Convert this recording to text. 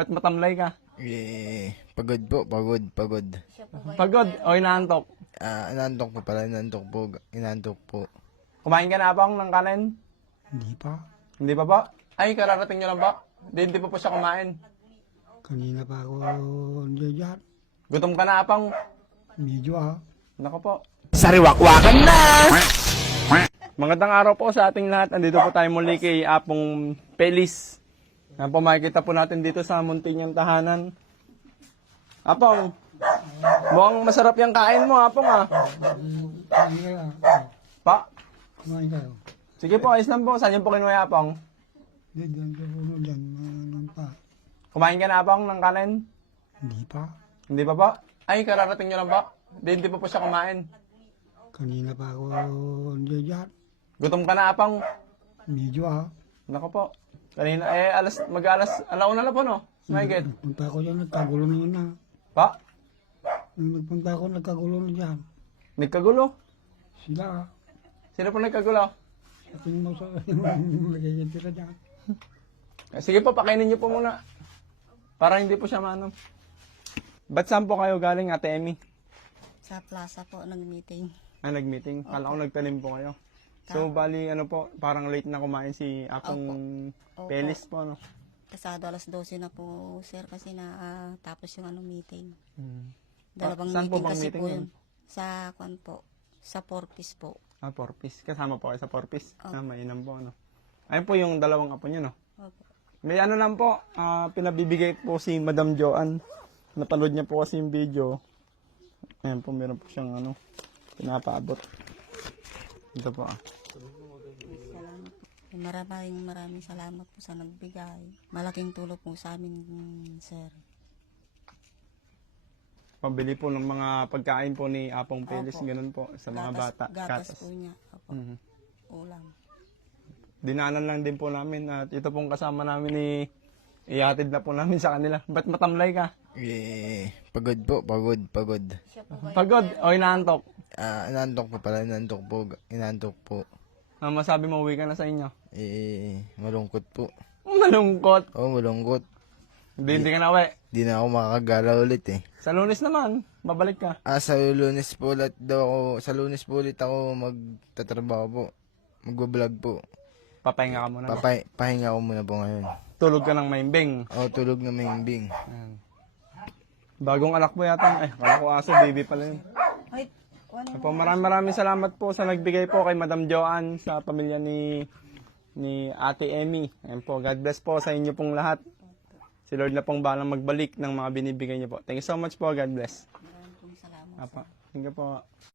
Ba't matamlay ka? Pagod po, pagod. Pagod o inaantok? Inantok po pala, inantok po. Kumain ka na bang ng kanin? Hindi pa. Hindi pa po? Ay, kararating nyo lang po? Hindi pa po siya kumain. Kanina pa ako nandiyan. Gutom ka na apang? Medyo Nako po. Sariwakwakan na! Magandang araw po sa ating lahat. Andito po tayo muli kay Apong Pelis. Yan po, makikita po natin dito sa munti niyang tahanan. Apong, mukhang masarap yung kain mo, Apong ah. kumain kayo. Pa? Kumain kayo. Sige po, ayos lang po. Saan yung po kinuha, Apong? Diyan sa puno dyan. Ano pa. Kumain ka na, Apong, ng kanin? Hindi pa. Hindi pa po? Ay, kararating nyo lang po? Hindi pa po siya kumain. Kanina pa ako nandiyan. Gutom ka na, Apong? Medyo Nako po. Kanina, alauna na po, no? Maigit. Nagpunta ako dyan, nagkagulo na yun na. Pa? Nung nagpunta ako, nagkagulo na dyan. Nagkagulo? Sila. Sino po nagkagulo? Sa tingin mo sa nagkikitira dyan. Sige po, pakainin niyo po muna. Para hindi po siya maano. Ba't saan po kayo galing, Ate Emmy? Sa plaza po, nag-meeting. Ay, nag-meeting. Kala ko nagtanim po kayo. So, bali, ano po, parang late na kumain si Apong Opo. Pelis po, no? Kasado alas 12 na po, sir, kasi na tapos yung meeting. Hmm. Dalawang Saan po meeting bang kasi meeting po yun? yun. Sa, kwan po, sa Porpis po. Ah, Porpis. Kasama po kayo sa Porpis. Opo. Ah, mainam po, no? Ayun po yung dalawang apo nyo, no? Opo. May ano lang po, pinabibigay po si Madam Joanne. Napanood niya po kasi yung video. Ayan po, meron po siyang ano, pinapaabot. Ito po Salamat po. Maraming salamat po sa nagbigay. Malaking tulong po sa amin, sir. Pambili po ng mga pagkain po ni Apong Pelis, Opo. ganun po, sa mga bata. Gatas po niya. Opo. Mhm. Ulam. Dinaanan lang din po namin at ito pong kasama namin ni ihatid na po namin sa kanila. Ba't matamlay ka? Pagod po, pagod. Pagod o inaantok? Inantok po pala, inantok po. Masabi mo, uwi ka na sa inyo. Malungkot po. Malungkot. Malungkot. Hindi ka na uwi. Di na ako makakagala ulit Sa Lunes naman, babalik ka. Sa Lunes po ulit daw ako, sa Lunes po ulit ako magtatrabaho po. Magbablog po. Papahinga ka muna. Pahinga ko muna po ngayon. Tulog ka ng maimbing. Tulog na mahimbing. Ayan. Bagong anak mo yata. Kala ko aso, baby pala yun. Ay, ano? Po, maraming salamat po sa nagbigay po kay Madam Joanne sa pamilya ni Ate Emmy. Ayan po, God bless po sa inyo pong lahat. Si Lord na pong balang magbalik ng mga binibigay niyo po. Thank you so much po, God bless. Maraming salamat. Apa, thank you po.